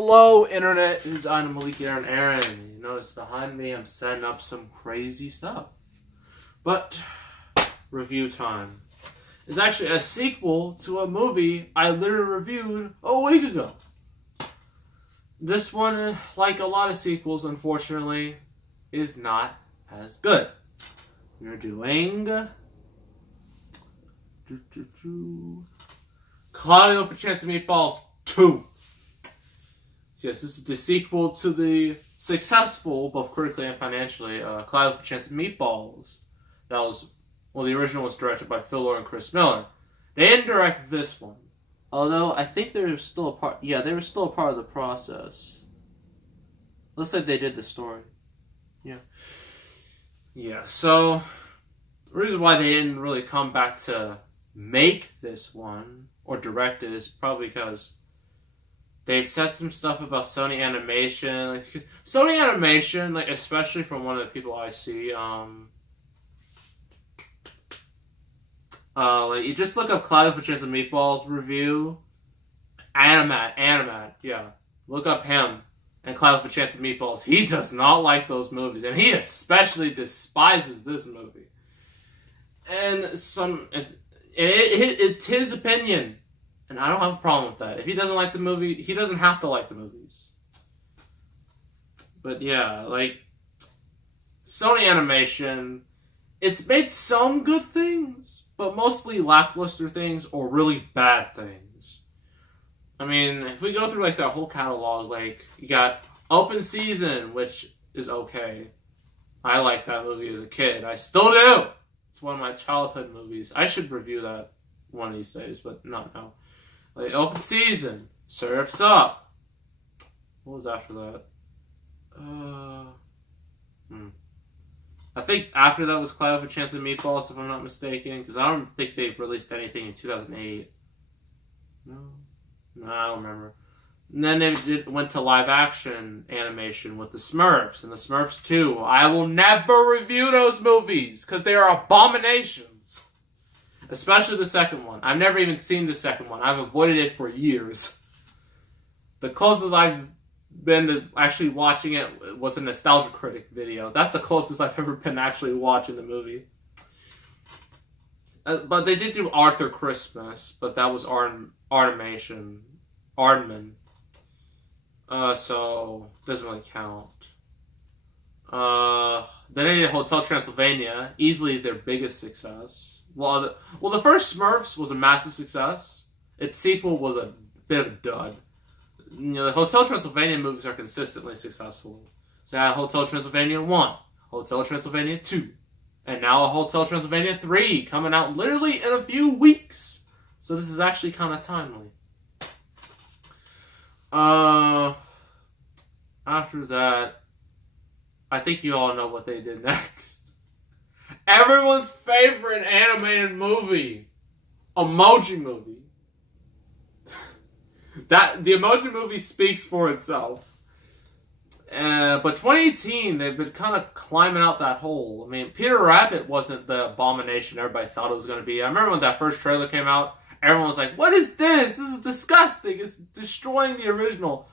Hello, Internet. This is Maliki and Aaron. You notice behind me, I'm setting up some crazy stuff. But, review time. It's actually a sequel to a movie I literally reviewed a week ago. This one, like a lot of sequels, unfortunately, is not as good. We're doing... Claudio for Chance of Meatballs 2. Yes, this is the sequel to the successful, both critically and financially, Claudio for Chance of Meatballs. That was, well, the original was directed by Phil Lord and Chris Miller. They didn't direct this one. Although, I think they were still a part, they were still a part of the process. Looks like they did the story. Yeah, so, the reason why they didn't really come back to make this one, or direct it, is probably because they've said some stuff about Sony Animation. Sony Animation, especially from one of the people I see, you just look up Claudio for Chance of Meatballs review. Animat, yeah. Look up him and Claudio for Chance of Meatballs. He does not like those movies, and he especially despises this movie. And it's his opinion. And I don't have a problem with that. If he doesn't like the movie, he doesn't have to like the movies. But yeah, Sony Animation, it's made some good things, but mostly lackluster things or really bad things. I mean, if we go through that whole catalog, you got Open Season, which is okay. I liked that movie as a kid. I still do! It's one of my childhood movies. I should review that one of these days, but not now. Open Season, Surf's Up. What was after that? I think after that was Claudio for Chance of Meatballs, if I'm not mistaken, because I don't think they released anything in 2008. No, I don't remember. And then they went to live action animation with the Smurfs and the Smurfs 2. I will never review those movies because they are abominations. Especially the second one. I've never even seen the second one. I've avoided it for years. The closest I've been to actually watching it was a Nostalgia Critic video. That's the closest I've ever been actually watching the movie. But they did do Arthur Christmas, but that was Aardman. So, doesn't really count. Then they did Hotel Transylvania, easily their biggest success. Well, the first Smurfs was a massive success. Its sequel was a bit of a dud. The Hotel Transylvania movies are consistently successful. So I had Hotel Transylvania 1, Hotel Transylvania 2, and now a Hotel Transylvania 3 coming out literally in a few weeks. So this is actually kind of timely. After that, I think you all know what they did next. Everyone's favorite animated movie, Emoji Movie. The Emoji Movie speaks for itself. But 2018, they've been kind of climbing out that hole. I mean, Peter Rabbit wasn't the abomination everybody thought it was going to be. I remember when that first trailer came out, everyone was like, "What is this? This is disgusting. It's destroying the original."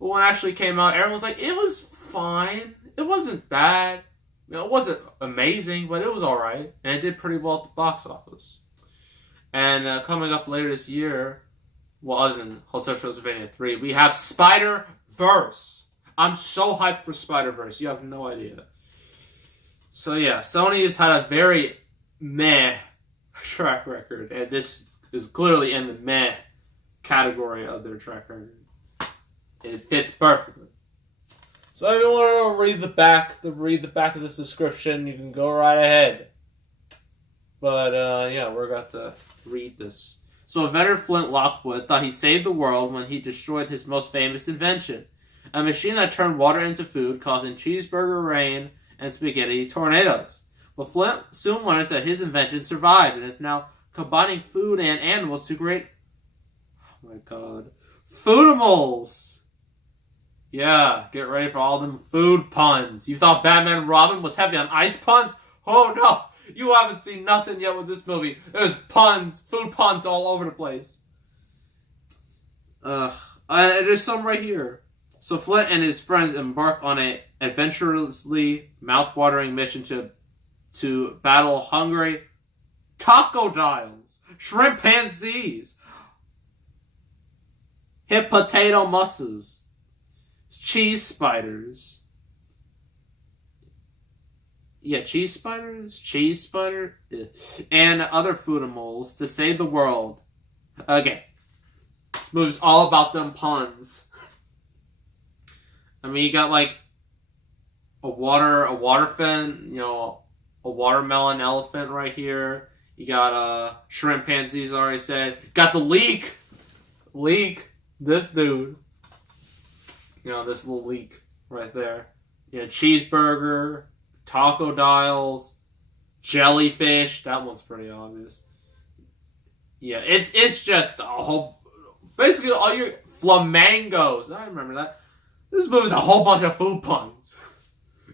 But when it actually came out, everyone was like, "It was fine. It wasn't bad. It wasn't amazing, but it was alright." And it did pretty well at the box office. And coming up later this year, well, other than Hotel Transylvania 3, we have Spider-Verse. I'm so hyped for Spider-Verse. You have no idea. So yeah, Sony has had a very meh track record. And this is clearly in the meh category of their track record. It fits perfectly. So if you want to read the back of this description, you can go right ahead. But we're about to read this. So inventor Flint Lockwood thought he saved the world when he destroyed his most famous invention, a machine that turned water into food, causing cheeseburger rain and spaghetti tornadoes. But Flint soon learns that his invention survived and is now combining food and animals to create, oh my god, Foodimals! Yeah, get ready for all them food puns. You thought Batman and Robin was heavy on ice puns? Oh no, you haven't seen nothing yet with this movie. There's puns, food puns all over the place. There's some right here. So Flint and his friends embark on a adventurously mouth-watering mission to battle hungry crocodiles, chimpanzees, hippopotamuses, cheese spiders. Yeah, cheese spider, and other food animals to save the world. Okay, this movie's all about them puns. I mean, you got like a water fin, a watermelon elephant right here. You got shrimpanzees, already said. Got the leek, this dude. This little leek right there. Cheeseburger, crocodiles, jellyfish. That one's pretty obvious. Yeah, it's just a whole, basically all your flamingos. I remember that. This movie's a whole bunch of food puns.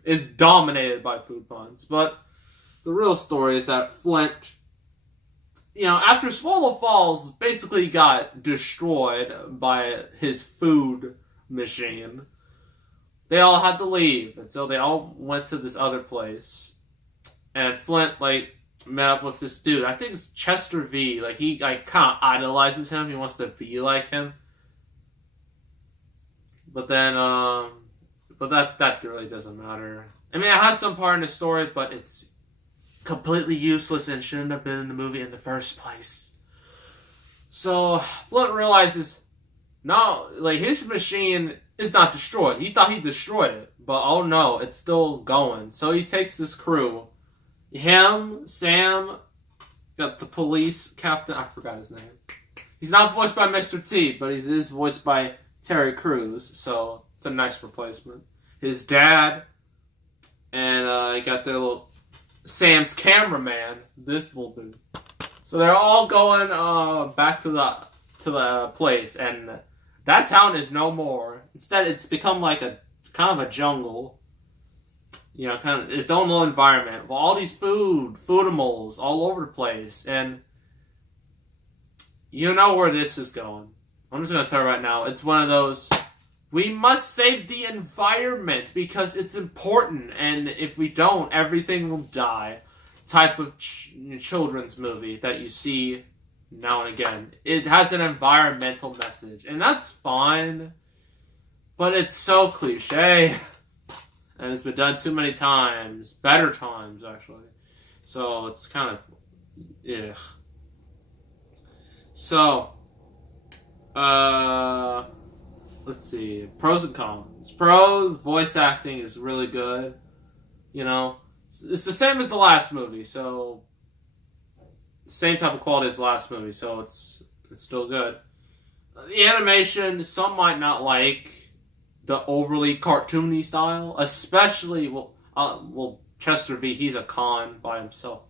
It's dominated by food puns. But the real story is that Flint, after Swallow Falls basically got destroyed by his food machine, they all had to leave. And so they all went to this other place. And Flint, met up with this dude. I think it's Chester V. He kind of idolizes him. He wants to be like him. But then, that really doesn't matter. I mean, it has some part in the story, but it's completely useless and shouldn't have been in the movie in the first place. So, Flint realizes, no, his machine is not destroyed. He thought he destroyed it, but oh no, it's still going. So he takes this crew. Him, Sam, got the police captain, I forgot his name. He's not voiced by Mr. T, but he is voiced by Terry Crews, so it's a nice replacement. His dad, and he got their little Sam's cameraman, this little dude. So they're all going back to the place, and that town is no more. Instead, it's become like a kind of a jungle. Kind of its own little environment. Well, all these food animals all over the place, and you know where this is going. I'm just going to tell you right now, it's one of those, we must save the environment because it's important, and if we don't, everything will die type of children's movie that you see now and again. It has an environmental message, and that's fine, but it's so cliche, and it's been done too many times, better times, actually, so it's kind of, ugh. So, let's see. Pros and cons. Pros, voice acting is really good. It's the same as the last movie, so same type of quality as the last movie, so it's still good. The animation, some might not like the overly cartoony style, especially Chester V. He's a con by himself.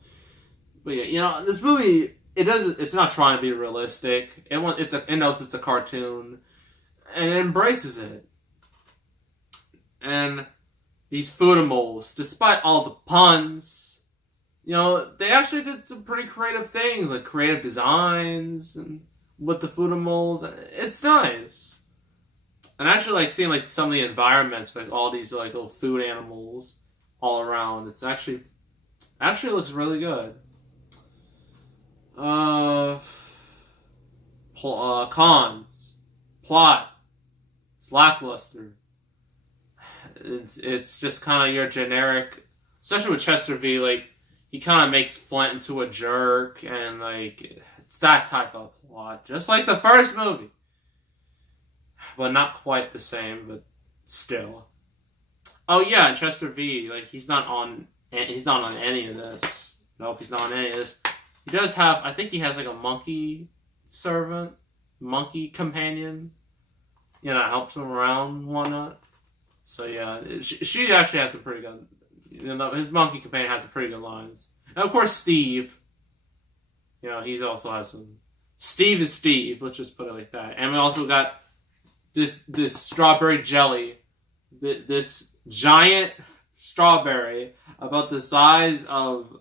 But yeah, this movie. It's not trying to be realistic. It knows it's a cartoon, and it embraces it. And these food animals, despite all the puns, they actually did some pretty creative things, like creative designs and with the food animals. It's nice. And I actually like seeing some of the environments, all these little food animals all around. It's actually looks really good. Cons. Plot. It's lackluster. It's just kind of your generic, especially with Chester V, he kind of makes Flint into a jerk, and it's that type of plot, just like the first movie. But not quite the same, but still. Oh yeah, and Chester V, he's not on any of this. Nope, he's not on any of this. He does have, I think he has a monkey companion, helps him around and whatnot. So yeah, she actually has some pretty good, his monkey companion has some pretty good lines. And of course Steve, he's also has some, Steve is Steve, let's just put it like that. And we also got this strawberry jelly, this giant strawberry about the size of,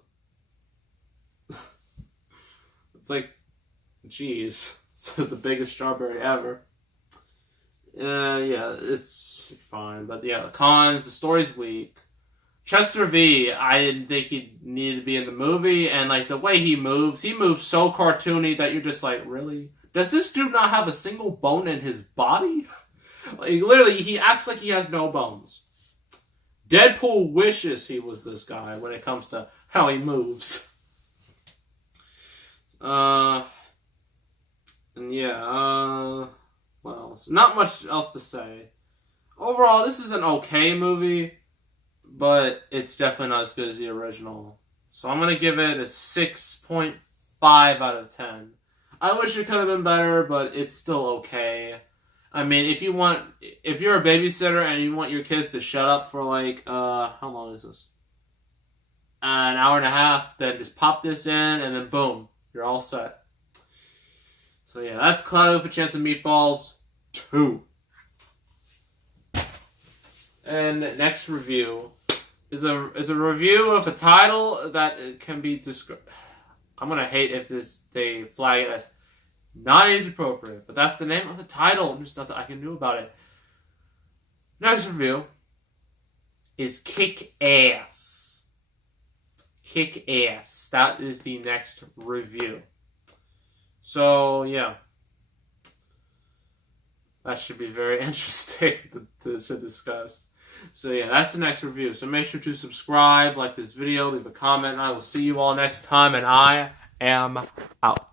it's it's the biggest strawberry ever. Yeah, it's fine. But yeah, the cons, the story's weak. Chester V, I didn't think he needed to be in the movie, and like the way he moves so cartoony that you're just like, really? Does this dude not have a single bone in his body? Like, literally, he acts like he has no bones. Deadpool wishes he was this guy when it comes to how he moves. And yeah, what else? Not much else to say. Overall, this is an okay movie, but it's definitely not as good as the original. So I'm going to give it a 6.5 out of 10. I wish it could have been better, but it's still okay. I mean, if you're a babysitter and you want your kids to shut up for like, how long is this? An hour and a half, then just pop this in and then boom, you're all set. So yeah, that's Cloud with a Chance of Meatballs 2. And next review is a review of a title that can be described. I'm gonna hate if they flag it as not age appropriate, but that's the name of the title. There's nothing I can do about it. Next review is Kick Ass. Kick Ass. That is the next review. So yeah, that should be very interesting to discuss. So yeah, that's the next review. So make sure to subscribe, like this video, leave a comment, and I will see you all next time, and I am out.